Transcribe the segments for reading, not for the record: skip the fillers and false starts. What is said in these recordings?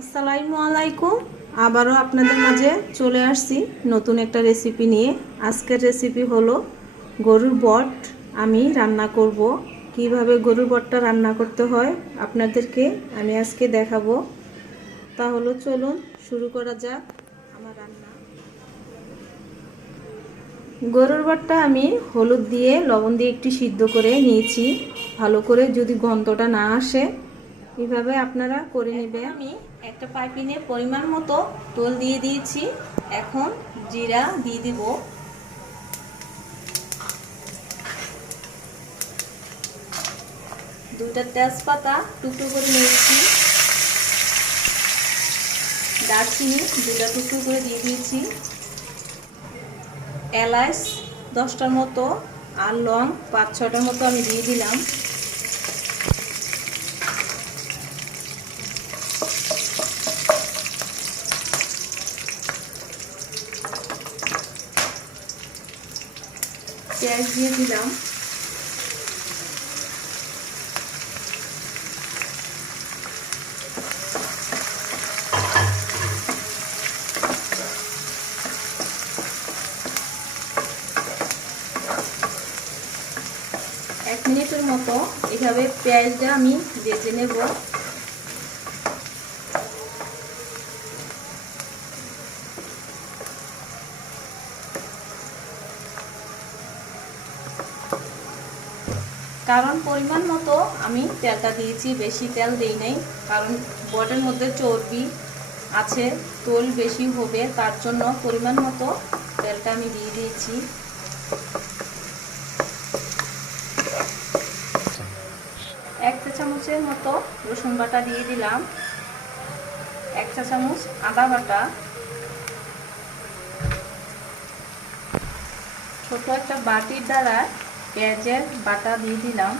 আসসালামু আলাইকুম। আবারও আপনাদের মাঝে চলে আসছি নতুন একটা রেসিপি নিয়ে। আজকের রেসিপি হলো গরুর বট। আমি রান্না করব। কিভাবে গরুর বটটা রান্না করতে হয় আপনাদেরকে আমি আজকে দেখাবো। তাহলে চলুন শুরু করা যাক আমার রান্না। গরুর বটটা আমি হলুদ দিয়ে লবণ দিয়ে একটু সিদ্ধ করে নিয়েছি। ভালো করে যদি গন্ধটা না আসে এইভাবে আপনারা করে নেবেন। আমি একটা পাইপিনে পরিমাণ মতো তেল দিয়ে দিয়েছি। এখন জিরা দিয়ে দিব, দুইটা তেজপাতা টুকরো করে নিয়েছি, দারচিনি দুটা টুকরো করে দিয়ে দিয়েছি, এলাচ 10টার মতো আর লং 5-6টার মতো আমি দিয়ে দিলাম। পেঁয়াজ দিয়ে দিলাম, এক মিনিটের মতো এভাবে পেঁয়াজটা আমি ভেজে নেব। কারণ পরিমাণ মতো আমি তেলটা দিয়েছি, বেশি তেল দেই নাই, কারণ বটের মধ্যে চর্বি আছে, তেল বেশি হবে, তার জন্য পরিমাণ মতো তেলটা আমি দিয়ে দিয়েছি। এক চা চামচের মতো রসুন বাটা দিয়ে দিলাম, 1 চা চামচ আদা বাটা, ছোট একটা বাটির দ্বারা পেঁয়াজের বাটা দিয়ে দিলাম,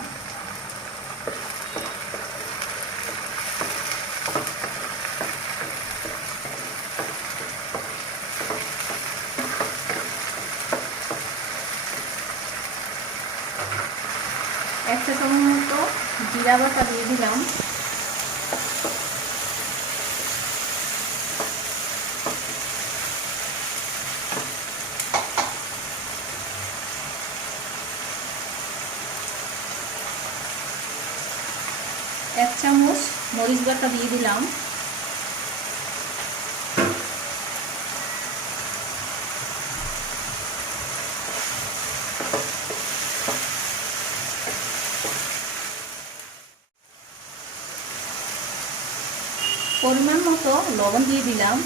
এক চা চামচ মতো জিরা বাটা দিয়ে দিলাম, এক চামচ মরিচ বাটা দিয়ে দিলাম, পরিমাণ মতো লবণ দিয়ে দিলাম,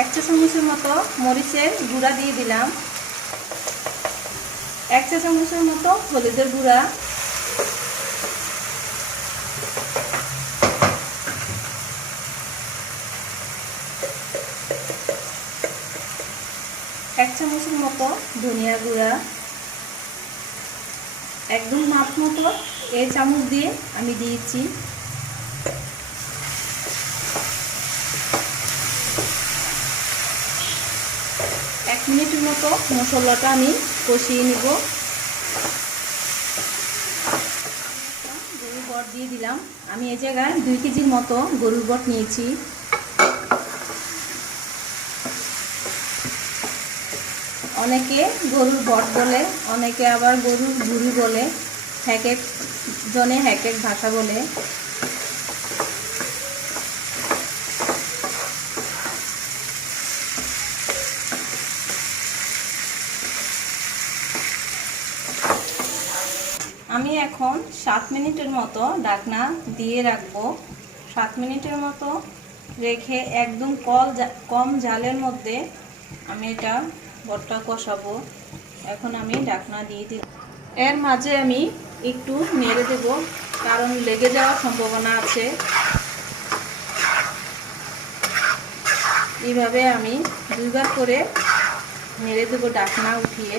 এক চা চামচের মতো মরিচের গুঁড়া দিয়ে দিলাম, 1 চা চামচের মতো হলুদের গুঁড়া, 1 চামচের মতো ধনিয়া গুঁড়া, একদম মাপ মতো এই চামচ দিয়ে আমি দিয়েছি। এক মিনিটের মতো মশলাটা আমি কষিয়ে নিব। গরুর বট দিয়ে দিলাম। আমি এই জায়গায় 2 কেজির মতো গরুর বট নিয়েছি। অনেকে গরুর বট বলে, অনেকে আবার গরুর ভুঁড়ি বলে, এক এক জনে এক এক ভাষা বলে। আমি এখন 7 মিনিটের মতো ঢাকনা দিয়ে রাখবো। 7 মিনিটের মতো রেখে একদম কম জালের মধ্যে আমি এটা বটটা কষাবো। এখন আমি ঢাকনা দিয়ে দিই। এর মাঝে আমি একটু নেড়ে দেব, কারণ লেগে যাওয়ার সম্ভাবনা আছে। এইভাবে আমি 2 বার করে নেড়ে দেব ঢাকনা উঠিয়ে।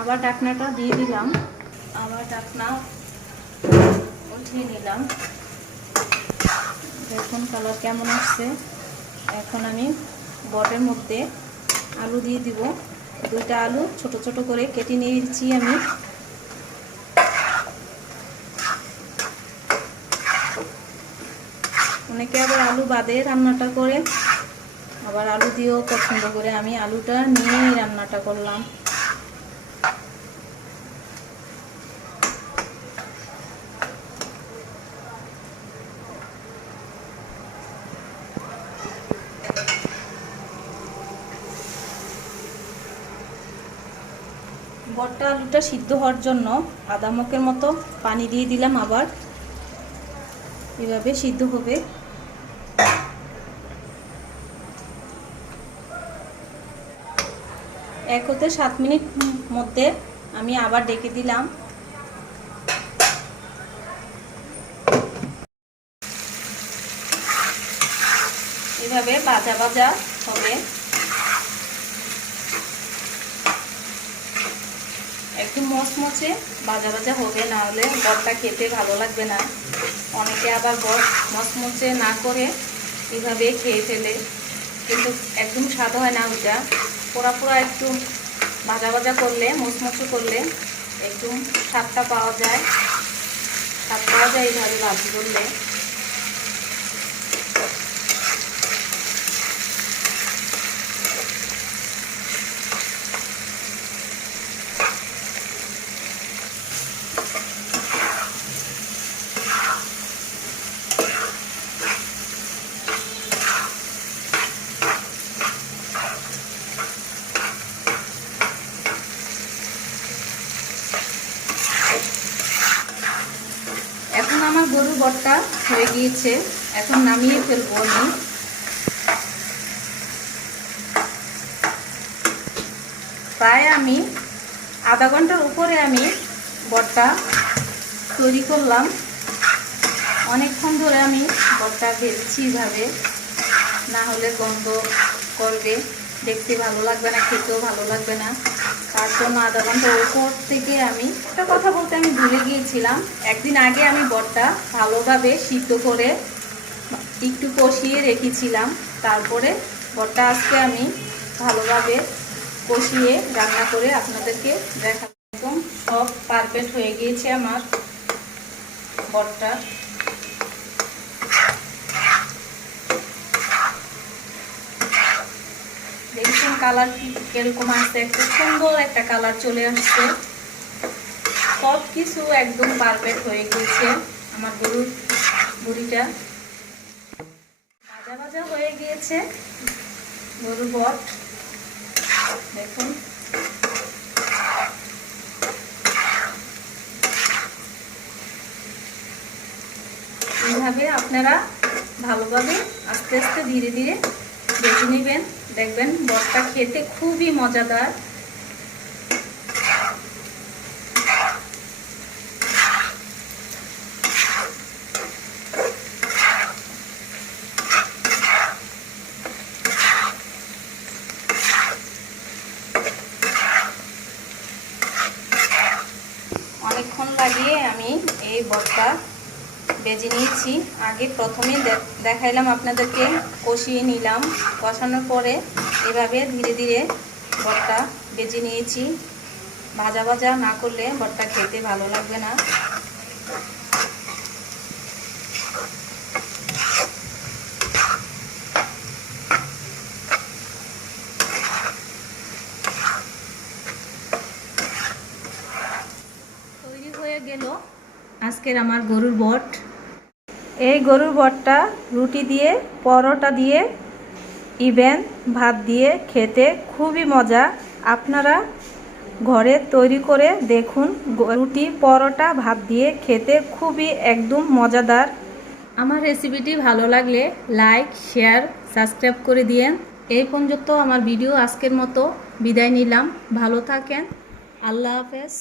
আবার ঢাকনাটা দিয়ে দিলাম, আবার ঢাকনা উঠিয়ে নিলাম। দেখুন কালার কেমন আসছে। এখন আমি বটের মধ্যে আলু দিয়ে দিব। দুইটা আলু ছোট ছোট করে কেটে নিয়েছি আমি। অনেকে আবার আলু বাদে রান্নাটা করে, আবার আলু দিয়েও পছন্দ করে। আমি আলুটা নিয়েই রান্নাটা করলাম। ভর্তা আলুটা সিদ্ধ হওয়ার জন্য আধা মগের মতো পানি দিয়ে দিলাম। আবার এভাবে সিদ্ধ হবে। এক হতে 7 মিনিট মধ্যে আমি আবার ডেকে দিলাম। এভাবে ভাজা ভাজা হবে, একটু মচমচে ভাজা ভাজা হবে, না হলে ভর্তা খেতে ভালো লাগবে না। অনেকে আবার মচমচে না করে এভাবে খেয়ে ফেলে, কিন্তু একদম স্বাদ হয় না ওইটা। পোড়া পোড়া একটু ভাজা ভাজা করলে, মচমচে করলে একটু স্বাদটা পাওয়া যায়। স্বাদ পাওয়া যায় এইভাবে ভাজি করলে। এখন আমার গরুর ভর্তা হয়ে গিয়েছে, এখন নামিয়ে ফেলবো আমি। প্রায় আমি আধা ঘন্টার উপরে আমি ভর্তা তৈরি করলাম। অনেকক্ষণ ধরে আমি ভর্তা ভেজেছি এভাবে, না হলে গন্ধ করবে, দেখতে ভালো লাগবে না, খেতেও ভালো লাগবে না। তার জন্য আধা ঘন্টার উপর থেকে আমি একটা কথা বলতে আমি ভুলে গিয়েছিলাম। একদিন আগে আমি ভর্তা ভালোভাবে সিদ্ধ করে একটু কষিয়ে রেখেছিলাম। তারপরে ভর্তা আজকে আমি ভালোভাবে কষিয়ে রান্না করে আপনাদেরকে দেখাবো। একদম সব পারফেক্ট হয়ে গিয়েছে আমার ভর্তা। দেখছেন কালার কিরকম আসছে, একটা সুন্দর একটা কালার চলে আসছে। সব কিছু একদম পারফেক্ট হয়ে গিয়েছে। আমার গরুর বুড়িটা ভাজা ভাজা হয়ে গিয়েছে। গরুর বট দেখুন, এইভাবে আপনারা ভালোভাবে আস্তে আস্তে ধীরে ধীরে ভেজে নেবেন। দেখবেন বটটা খেতে খুবই মজাদার। অনেকক্ষণ লাগিয়ে আমি এই বটটা ভেজে নিয়েছি। আগে প্রথমে দেখাইলাম আপনাদেরকে, কষিয়ে নিলাম। কষানোর পরে এভাবে ধীরে ধীরে বটটা ভেজে নিয়েছি। ভাজা ভাজা না করলে বটটা খেতে ভালো লাগবে না। তৈরি হয়ে গেল আজকের আমার গরুর বট। এই গরুর বটটা রুটি দিয়ে, পরোটা দিয়ে, ইভেন ভাত দিয়ে খেতে খুবই মজা। আপনারা ঘরে তৈরি করে দেখুন। রুটি, পরোটা, ভাত দিয়ে খেতে খুবই একদম মজাদার। আমার রেসিপিটি ভালো লাগলে লাইক, শেয়ার, সাবস্ক্রাইব করে দিয়েন। এই পর্যন্ত আমার ভিডিও আজকের মতো বিদায় নিলাম। ভালো থাকেন। আল্লাহ হাফেজ।